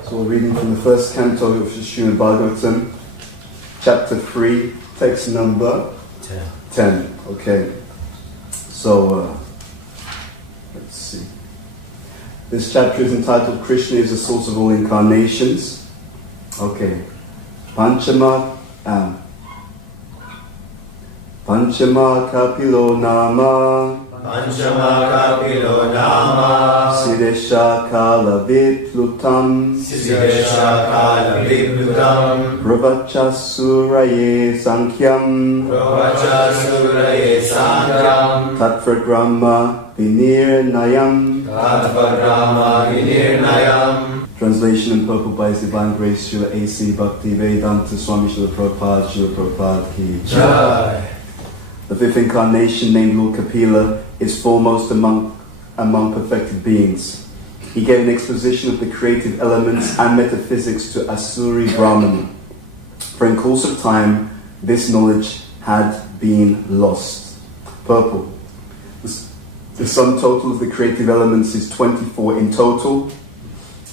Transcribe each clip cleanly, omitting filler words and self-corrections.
So we're reading from the first canto of Srimad Bhagavatam, chapter 3, text number 10. Okay. So, let's see. This chapter is entitled Krishna is the source of all incarnations. Okay. Panchama Kapilo Nama Siddesha Kala Viplutam Pravachasuraye Sankyam Tattvagrama Vinirnayam. Translation and purport by His Divine Grace Srila A.C. Bhakti Vedanta Swami Srila Prabhupada Ki Jai. The fifth incarnation, named Lord Kapila, is foremost among perfected beings. He gave an exposition of the creative elements and metaphysics to Asuri Brahmana. For in course of time, this knowledge had been lost. Purple. The sum total of the creative elements is 24 in total.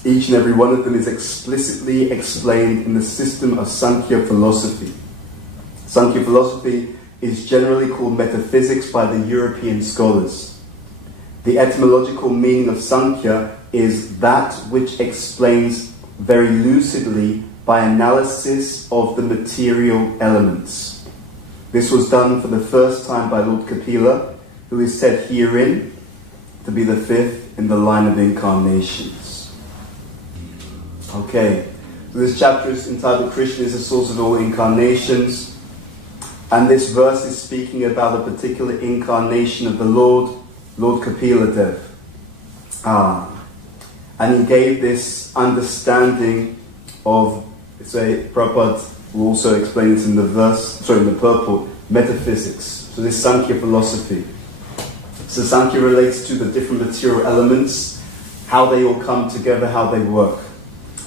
Each and every one of them is explicitly explained in the system of Sankhya philosophy. Sankhya philosophy is generally called metaphysics by the European scholars. The etymological meaning of Sankhya is that which explains very lucidly by analysis of the material elements. This was done for the first time by Lord Kapila, who is said herein to be the fifth in the line of incarnations. Okay, so this chapter is entitled Krishna is the source of all incarnations. And this verse is speaking about a particular incarnation of the Lord Kapila Dev. And he gave this understanding of, Prabhupada will also explain it in the purport, metaphysics. So this Sankhya philosophy. So Sankhya relates to the different material elements, how they all come together, how they work.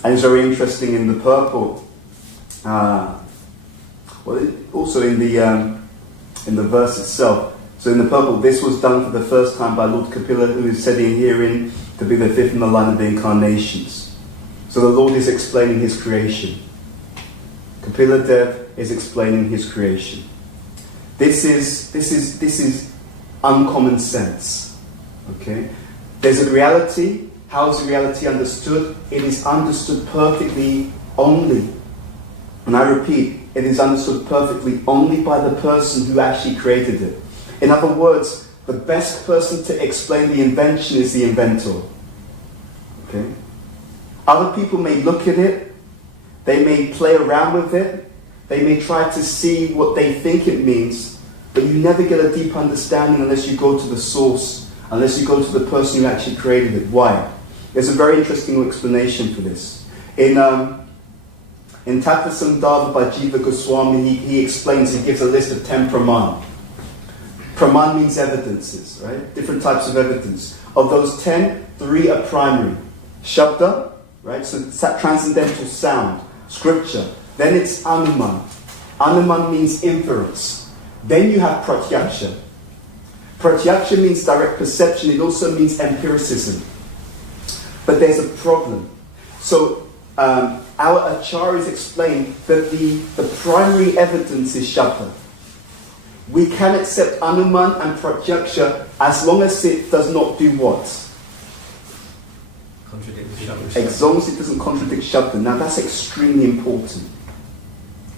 And it's very interesting in the purport. Also in the verse itself. So in the purport, this was done for the first time by Lord Kapila, who is said in herein to be the fifth in the line of the incarnations. So the Lord is explaining His creation. Kapila Dev is explaining His creation. This is uncommon sense. Okay? There's a reality. How is the reality understood? It is understood perfectly only. And I repeat, it is understood perfectly only by the person who actually created it. In other words, the best person to explain the invention is the inventor. Okay? Other people may look at it, they may play around with it, they may try to see what they think it means, but you never get a deep understanding unless you go to the source, unless you go to the person who actually created it. Why? There's a very interesting explanation for this. In Tattva-samdhava by Jiva Goswami, he explains, he gives a list of 10 praman. Praman means evidences, right? Different types of evidence. Of those 10, 3 are primary. Shabda, right? So it's that transcendental sound. Scripture. Then it's anuman. Anuman means inference. Then you have pratyaksha. Pratyaksha means direct perception. It also means empiricism. But there's a problem. So, our acharyas explain that the primary evidence is Shabda. We can accept Anuman and Pratyaksha as long as it does not do what? Contradict Shabda. As long as it doesn't contradict Shabda. Now that's extremely important.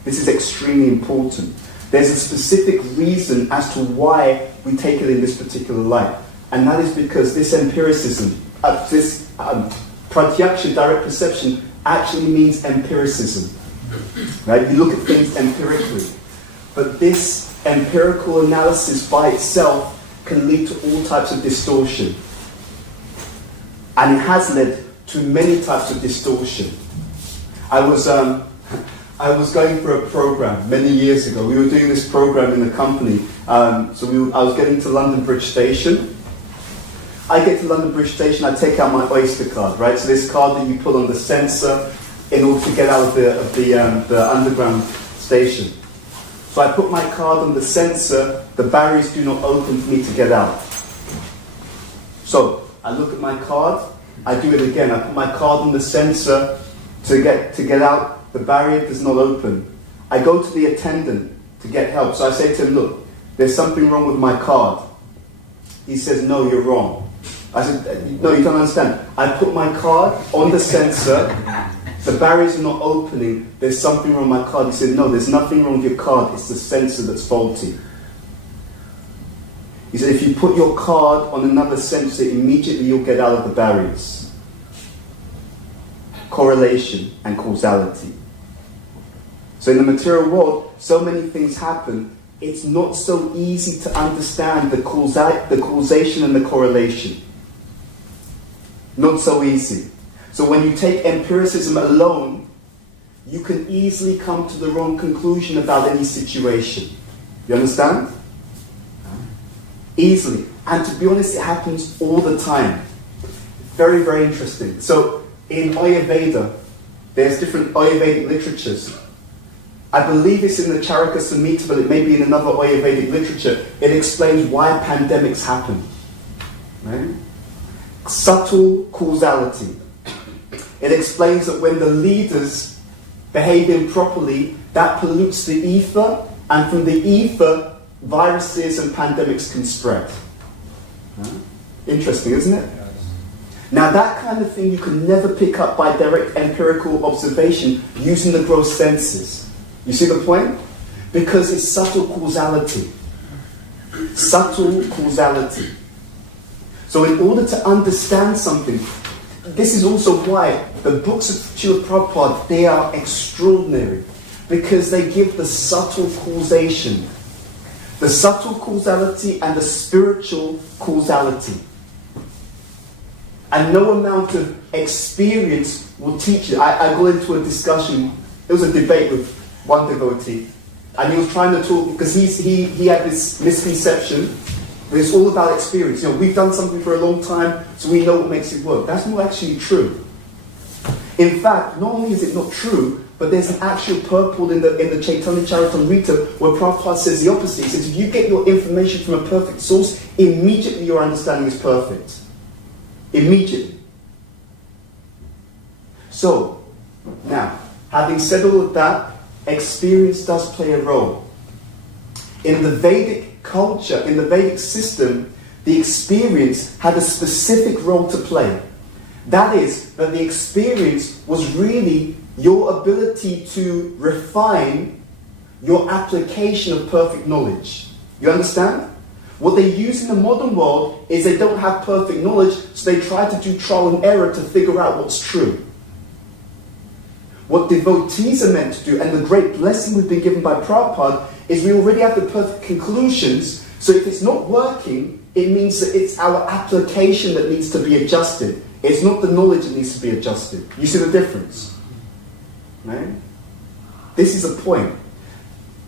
This is extremely important. There's a specific reason as to why we take it in this particular light. And that is because this empiricism, this Pratyaksha, direct perception, actually means empiricism. Right? You look at things empirically. But this empirical analysis by itself can lead to all types of distortion. And it has led to many types of distortion. I was going for a program many years ago. We were doing this program in the company. I was getting to London Bridge Station. I get to London Bridge Station, I take out my Oyster card, right? So this card that you put on the sensor in order to get out of the underground station. So I put my card on the sensor, the barriers do not open for me to get out. So I look at my card, I do it again. I put my card on the sensor, to get out, the barrier does not open. I go to the attendant to get help. So I say to him, look, there's something wrong with my card. He says, no, you're wrong. I said, no, you don't understand. I put my card on the sensor, the barriers are not opening, there's something wrong with my card. He said, no, there's nothing wrong with your card, it's the sensor that's faulty. He said, if you put your card on another sensor, immediately you'll get out of the barriers. Correlation and causality. So in the material world, so many things happen, it's not so easy to understand the causation and the correlation. Not so easy. So when you take empiricism alone, you can easily come to the wrong conclusion about any situation. You understand? Easily. And to be honest, it happens all the time. Very, very interesting. So in Ayurveda, there's different Ayurvedic literatures. I believe it's in the Charaka Samhita, but it may be in another Ayurvedic literature. It explains why pandemics happen. Right? Subtle causality. It explains that when the leaders behave improperly, that pollutes the ether, and from the ether, viruses and pandemics can spread. Interesting, isn't it? Now that kind of thing you can never pick up by direct empirical observation using the gross senses. You see the point? Because it's subtle causality. Subtle causality. So in order to understand something, this is also why the books of Srila Prabhupada, they are extraordinary. Because they give the subtle causation. The subtle causality and the spiritual causality. And no amount of experience will teach you. I got into a discussion, there was a debate with one devotee, and he was trying to talk, because he had this misconception that it's all about experience. You know, we've done something for a long time, so we know what makes it work. That's not actually true. In fact, not only is it not true, but there's an actual purport in the Chaitanya Charitamrita where Prabhupada says the opposite. He says, if you get your information from a perfect source, immediately your understanding is perfect. Immediately. So, now, having said all of that, experience does play a role. In the Vedic culture, in the Vedic system, the experience had a specific role to play. That is, that the experience was really your ability to refine your application of perfect knowledge. You understand? What they use in the modern world is they don't have perfect knowledge, so they try to do trial and error to figure out what's true. What devotees are meant to do, and the great blessing we've been given by Prabhupada, is we already have the perfect conclusions, so if it's not working, it means that it's our application that needs to be adjusted. It's not the knowledge that needs to be adjusted. You see the difference? Right? This is a point.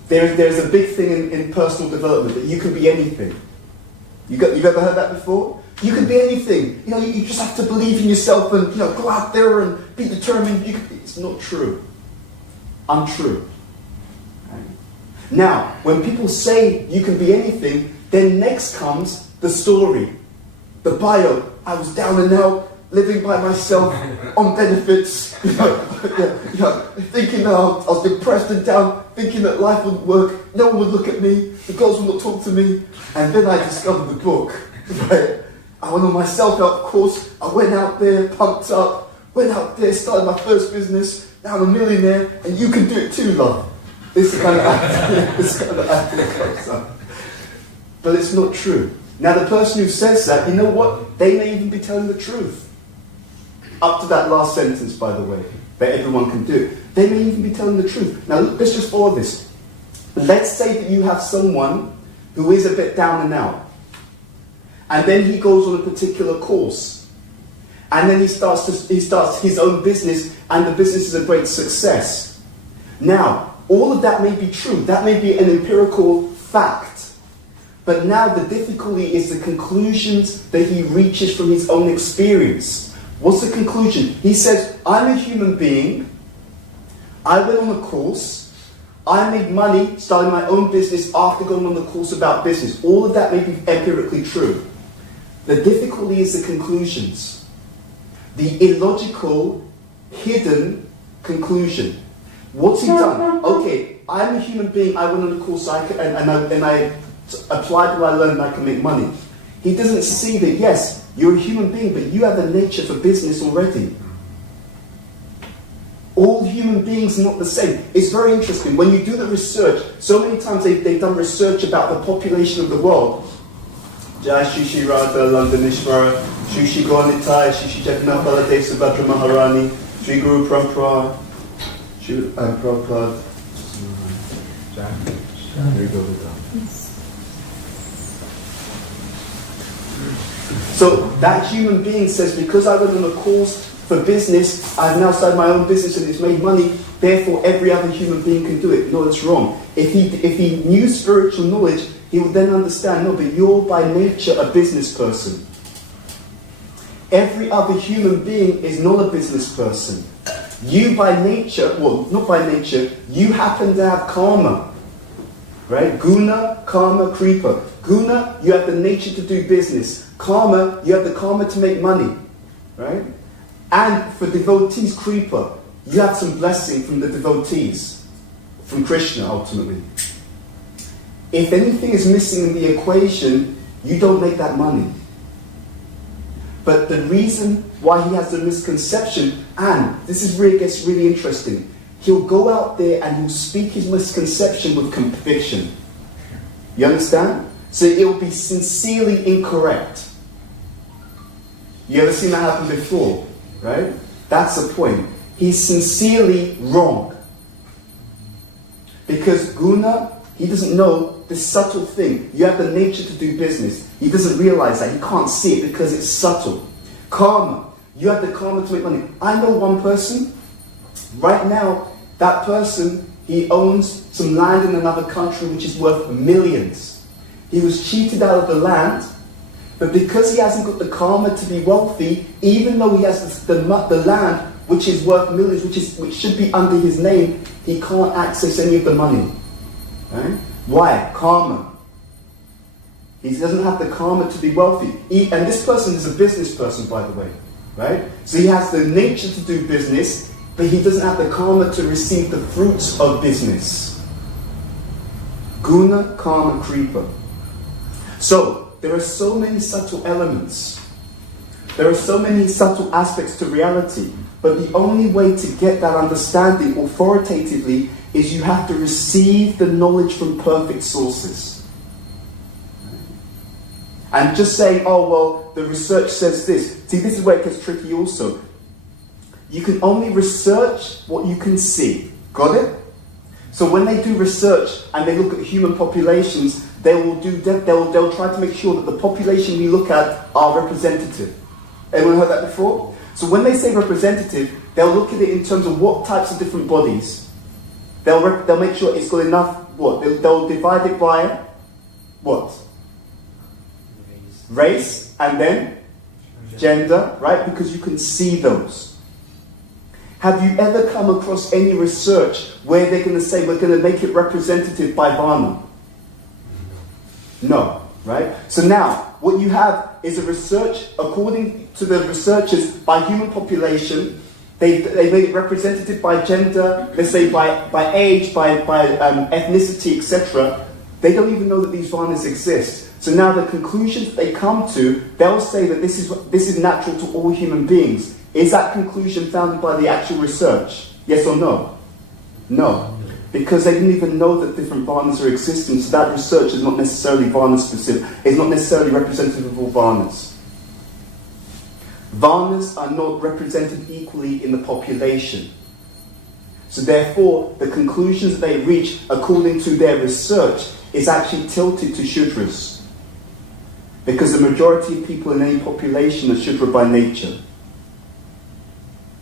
There's a big thing in personal development that you can be anything. You've ever heard that before? You can be anything. You know, you just have to believe in yourself and go out there and be determined. It's not true. Untrue. Right? Now, when people say you can be anything, then next comes the story, the bio. I was down and out, living by myself on benefits, thinking that I was depressed and down, thinking that life wouldn't work, no one would look at me, the girls would not talk to me, and then I discovered the book. Right? I went on my self-help course, I went out there, pumped up, went out there, started my first business, now I'm a millionaire, and you can do it too, love. This is kind of acting that comes up. But it's not true. Now the person who says that, you know what? They may even be telling the truth. Up to that last sentence, by the way, that everyone can do. They may even be telling the truth. Now, let's just follow this. Let's say that you have someone who is a bit down and out. And then he goes on a particular course. And then he starts his own business, and the business is a great success. Now, all of that may be true. That may be an empirical fact. But now the difficulty is the conclusions that he reaches from his own experience. What's the conclusion? He says, I'm a human being, I went on a course, I made money starting my own business after going on the course about business. All of that may be empirically true. The difficulty is the conclusions. The illogical, hidden Conclusion. What's he done? Okay, I'm a human being, I went on a course and I applied what I learned and I can make money. He doesn't see that, yes, you're a human being, but you have a nature for business already. All human beings are not the same. It's very interesting. When you do the research, so many times they've done research about the population of the world. Jai Shishi Radha Londonishvara, Shishi Gaunitai, Shishi Jagannath Baladev Subhadra Maharani, Sri Guru Prabhupada, Sri Prabhupada. There you go. So that human being says, because I went on a course for business, I've now started my own business and it's made money, therefore every other human being can do it. No, that's wrong. If he knew spiritual knowledge, he would then understand, no, but you're by nature a business person. Every other human being is not a business person. You by nature, well, not by nature, you happen to have karma. Right? Guna, karma, kripa. Guna, you have the nature to do business. Karma, you have the karma to make money. Right? And for devotees, kripa, you have some blessing from the devotees. From Krishna, ultimately. If anything is missing in the equation, you don't make that money. But the reason why he has the misconception, and this is where it gets really interesting, he'll go out there and he'll speak his misconception with conviction. You understand? So it will be sincerely incorrect. You ever seen that happen before? Right? That's the point. He's sincerely wrong. Because guna, he doesn't know this subtle thing. You have the nature to do business. He doesn't realize that. He can't see it because it's subtle. Karma, you have the karma to make money. I know one person, right now, that person, he owns some land in another country which is worth millions. He was cheated out of the land, but because he hasn't got the karma to be wealthy, even though he has the land which is worth millions, which should be under his name, he can't access any of the money. Right? Why? Karma. He doesn't have the karma to be wealthy. And this person is a business person, by the way. Right? So he has the nature to do business, but he doesn't have the karma to receive the fruits of business. Guna, karma, kripa. So, there are so many subtle elements. There are so many subtle aspects to reality. But the only way to get that understanding authoritatively is you have to receive the knowledge from perfect sources. And just saying, oh, well, the research says this. See, this is where it gets tricky also. You can only research what you can see. Got it? So when they do research and they look at human populations, they'll try to make sure that the population we look at are representative. Anyone heard that before? So when they say representative, they'll look at it in terms of what types of different bodies. They'll make sure it's got enough, what? They'll divide it by what? Race, and then gender, right? Because you can see those. Have you ever come across any research where they're going to say we're going to make it representative by Varna? No, right? So now, what you have is a research, according to the researchers, by human population. They made it representative by gender, let's say by age, by ethnicity, etc. They don't even know that these Varnas exist. So now the conclusions they come to, they'll say that this is natural to all human beings. Is that conclusion founded by the actual research? Yes or no? No. Because they didn't even know that different Varnas are existing, so that research is not necessarily Varna specific. It's not necessarily representative of all Varnas. Varnas are not represented equally in the population. So therefore, the conclusions they reach according to their research is actually tilted to Shudras. Because the majority of people in any population are Shudra by nature.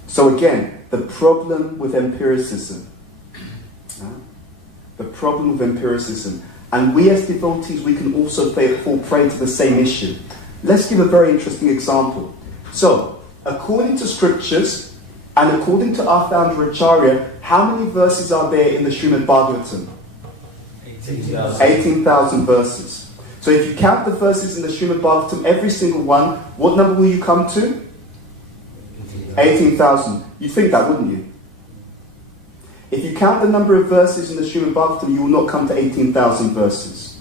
So again, the problem with empiricism. The problem with empiricism. And we as devotees, we can also fall prey to the same issue. Let's give a very interesting example. So, according to scriptures, and according to our founder Acharya, how many verses are there in the Srimad Bhagavatam? 18,000. 18,000 verses. So if you count the verses in the Srimad Bhagavatam, every single one, what number will you come to? 18,000. You'd think that, wouldn't you? If you count the number of verses in the Srimad Bhagavatam, you will not come to 18,000 verses.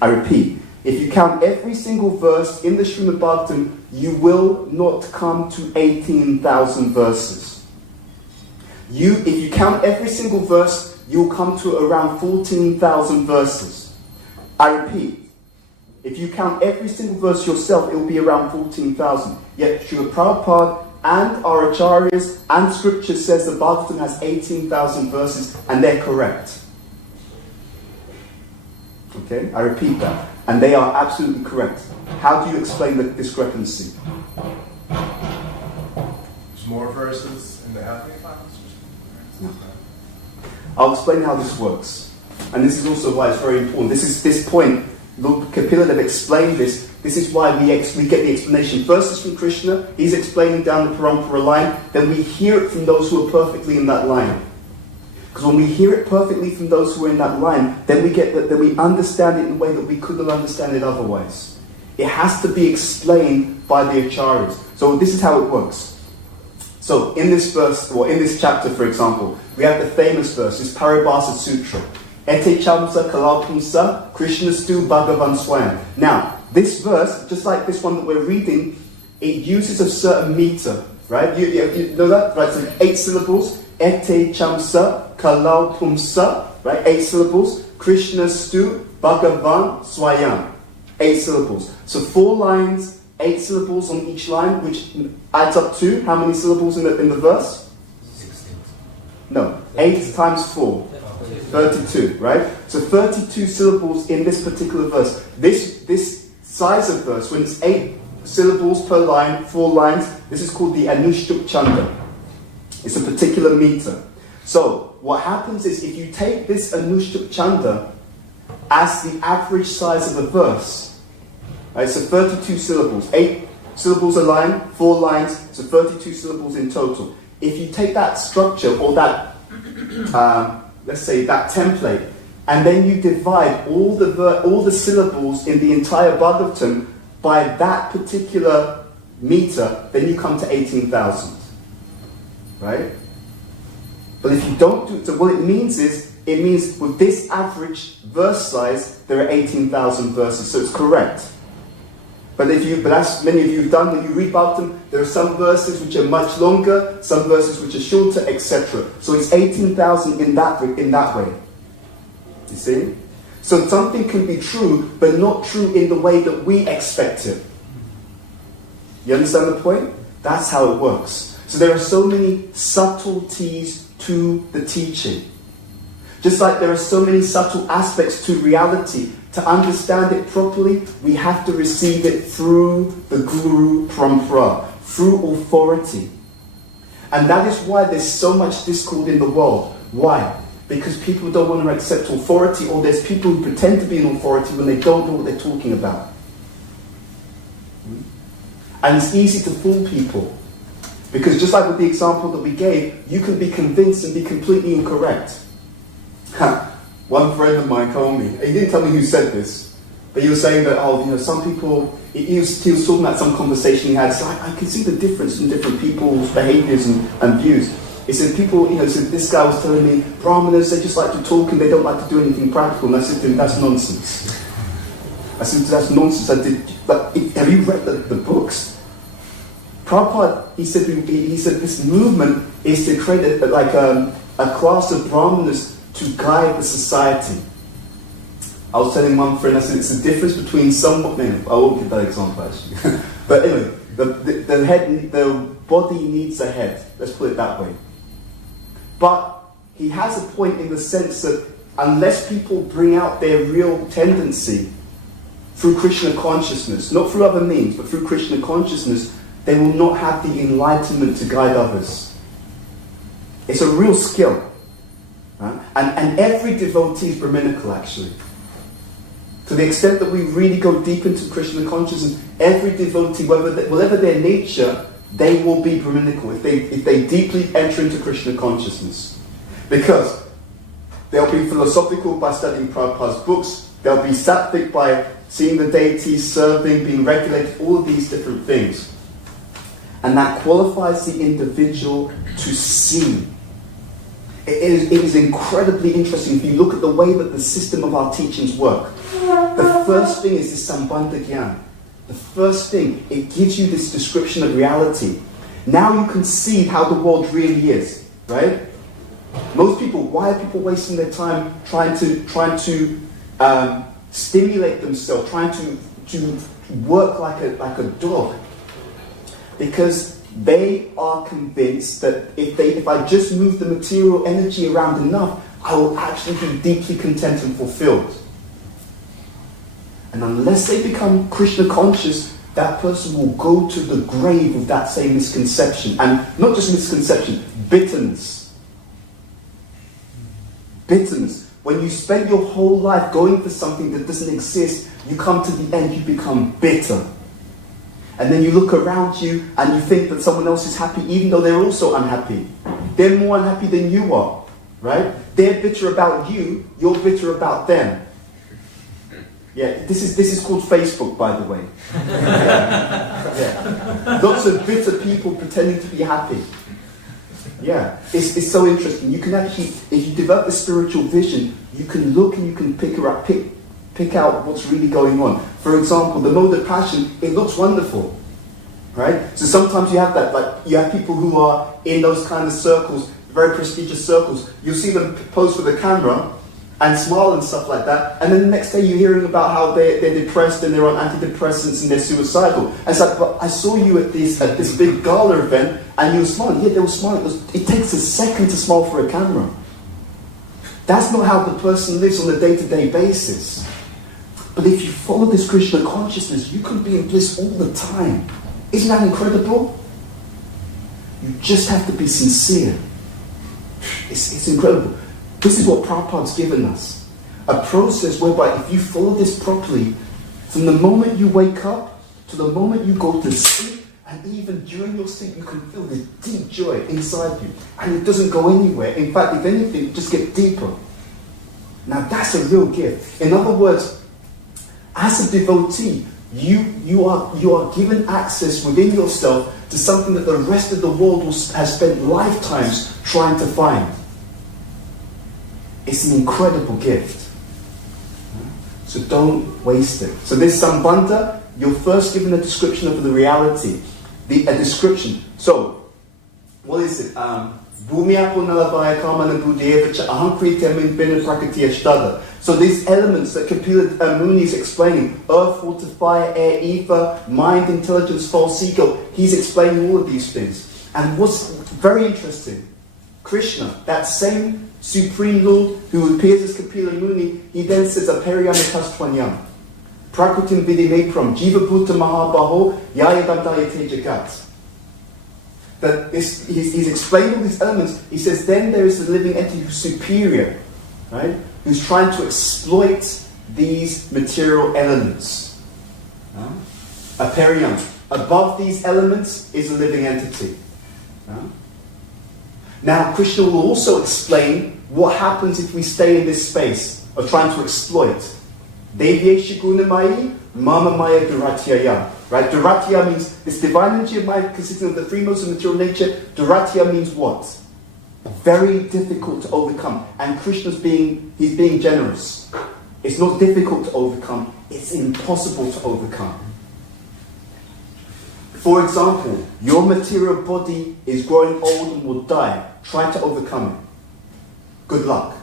I repeat, if you count every single verse in the Srimad Bhagavatam, you will not come to 18,000 verses. If you count every single verse, you will come to around 14,000 verses. I repeat, if you count every single verse yourself, it will be around 14,000. Yet Srila Prabhupada and our acharyas and scripture says the Bhagavatam has 18,000 verses, and they're correct. Okay, I repeat that. And they are absolutely correct. How do you explain the discrepancy? There's more verses in the ethnic language? No. I'll explain how this works. And this is also why it's very important. This point, Lord Kapila have explained this. This is why we get the explanation. First is from Krishna. He's explaining down the parampara line. Then we hear it from those who are perfectly in that line. Because when we hear it perfectly from those who are in that line, then we understand it in a way that we couldn't understand it otherwise. It has to be explained by the acharyas. So this is how it works. So in this verse, or in this chapter, for example, we have the famous verse, this Paribhasa Sutra. Ete chamsa kalapumsa krishnastu bhagavan swayam. Now, this verse, just like this one that we're reading, it uses a certain meter, right? You know that? Right, so 8 syllables. Ete chamsa kalapumsa, right? 8 syllables. Krishnastu bhagavan swayam. 8 syllables. So 4 lines, 8 syllables on each line, which adds up to how many syllables in the verse? 16. No, 8 times 4. 32, right? So 32 syllables in this particular verse. This size of verse, when it's 8 syllables per line, 4 lines, this is called the Anushtup Chanda. It's a particular meter. So what happens is if you take this Anushtup Chanda as the average size of a verse, right? So 32 syllables, 8 syllables a line, 4 lines, so 32 syllables in total. If you take that structure or that let's say that template, and then you divide all the syllables in the entire Bhagavatam by that particular meter, then you come to 18,000. Right? But if you don't do so, what it means with this average verse size, there are 18,000 verses, so it's correct. But as many of you have done, when you read Bhagavatam, there are some verses which are much longer, some verses which are shorter, etc. So it's 18,000 in that way. You see? So something can be true, but not true in the way that we expect it. You understand the point? That's how it works. So there are so many subtleties to the teaching. Just like there are so many subtle aspects to reality. To understand it properly, we have to receive it through the Guru Parampara, through authority. And that is why there's so much discord in the world. Why? Because people don't want to accept authority, or there's people who pretend to be an authority when they don't know what they're talking about. And it's easy to fool people. Because just like with the example that we gave, you can be convinced and be completely incorrect. One friend of mine told me, he didn't tell me who said this, but he was saying that, some people, he was talking about some conversation he had, so I can see the difference in different people's behaviours and views. He said, this guy was telling me, Brahmanas, they just like to talk and they don't like to do anything practical. And I said to him, that's nonsense. I said, that's nonsense. Have you read the books? Prabhupada, he said this movement is to create a class of Brahmanas to guide the society. I was telling one friend, I said, it's the difference between someone... I won't give that example actually. But anyway, the body needs a head. Let's put it that way. But he has a point in the sense that unless people bring out their real tendency through Krishna consciousness, not through other means, but through Krishna consciousness, they will not have the enlightenment to guide others. It's a real skill. And every devotee is Brahminical, actually. To the extent that we really go deep into Krishna consciousness, every devotee, whatever their nature, they will be Brahminical if they deeply enter into Krishna consciousness. Because they'll be philosophical by studying Prabhupada's books, they'll be sattvic by seeing the deities, serving, being regulated, all of these different things. And that qualifies the individual to see. It is incredibly interesting if you look at the way that the system of our teachings work. The first thing is this Sambandha Gyan. The first thing, it gives you this description of reality. Now you can see how the world really is, right? Most people, why are people wasting their time trying to stimulate themselves, trying to work like a dog? Because they are convinced that if I just move the material energy around enough, I will actually be deeply content and fulfilled. And unless they become Krishna conscious, that person will go to the grave with that same misconception. And not just misconception, bitterness. Bitterness. When you spend your whole life going for something that doesn't exist, you come to the end, you become bitter. And then you look around you and you think that someone else is happy even though they're also unhappy. They're more unhappy than you are, right? They're bitter about you, you're bitter about them. Yeah, this is called Facebook, by the way. Yeah. Lots of bitter people pretending to be happy. Yeah, it's so interesting. You can actually, if you develop a spiritual vision, you can look and you can pick out what's really going on. For example, the mode of passion, it looks wonderful, right? So sometimes you have that, like you have people who are in those kind of circles, very prestigious circles. You'll see them pose for the camera and smile and stuff like that, and then the next day you're hearing about how they're depressed and they're on antidepressants and they're suicidal. And it's like, but I saw you at this big gala event and you were smiling. Yeah, they were smiling. It takes a second to smile for a camera. That's not how the person lives on a day-to-day basis. But if you follow this Krishna consciousness, you can be in bliss all the time. Isn't that incredible? You just have to be sincere. It's incredible. This is what Prabhupada's given us. A process whereby if you follow this properly, from the moment you wake up to the moment you go to sleep, and even during your sleep, you can feel this deep joy inside you. And it doesn't go anywhere. In fact, if anything, it just gets deeper. Now that's a real gift. In other words, as a devotee, you are given access within yourself to something that the rest of the world has spent lifetimes trying to find. It's an incredible gift. So don't waste it. So this Sambandha, you're first given a description of the reality. A description. So, what is it? So these elements that Kapila Muni is explaining, earth, water, fire, air, ether, mind, intelligence, false ego, he's explaining all of these things. And what's very interesting, Krishna, that same Supreme Lord who appears as Kapila Muni, he then says, Apariyamitastvanyam, Prakritim Vidimepram, Jiva Bhuta Mahabaho, Yayadamdayate Jagat. That he's explained all these elements. He says, then there is a living entity who's superior, right? Who's trying to exploit these material elements. Apariyam. Above these elements is a living entity. Now, Krishna will also explain what happens if we stay in this space of trying to exploit. Devyesha gunamayi, mama maya duratyaya. Right? Duratya means this divine energy of mind consisting of the three modes of material nature. Duratya means what? Very difficult to overcome. And Krishna's being generous. It's not difficult to overcome, it's impossible to overcome. For example, your material body is growing old and will die. Try to overcome it. Good luck.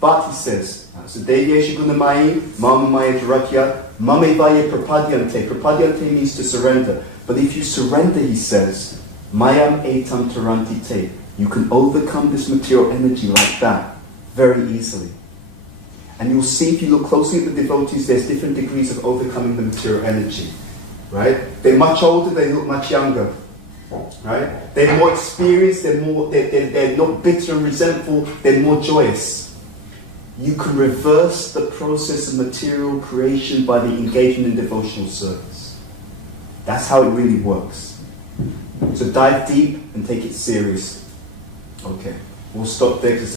But he says, so Devyesha gunamayi, mama maya duratya, mame vaya prapadyante. Prapadyante means to surrender. But if you surrender, he says, mayam etam taranti te. You can overcome this material energy like that very easily. And you'll see if you look closely at the devotees, there's different degrees of overcoming the material energy. Right? They're much older, they look much younger. Right? They're more experienced, they're not bitter and resentful, they're more joyous. You can reverse the process of material creation by the engagement in devotional service. That's how it really works. So dive deep and take it serious. Okay, we'll stop there.